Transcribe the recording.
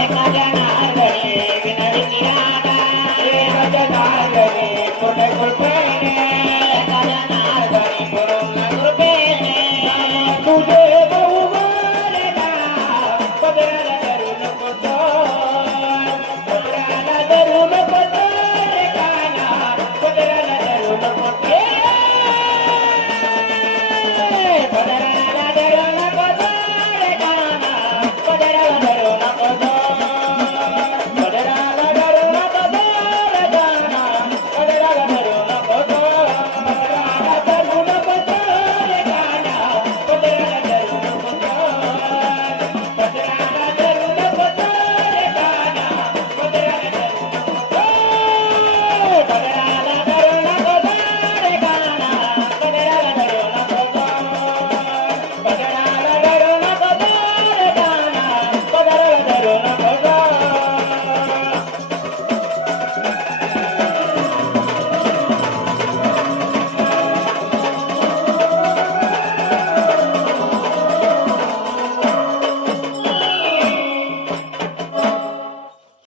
দেখা যায়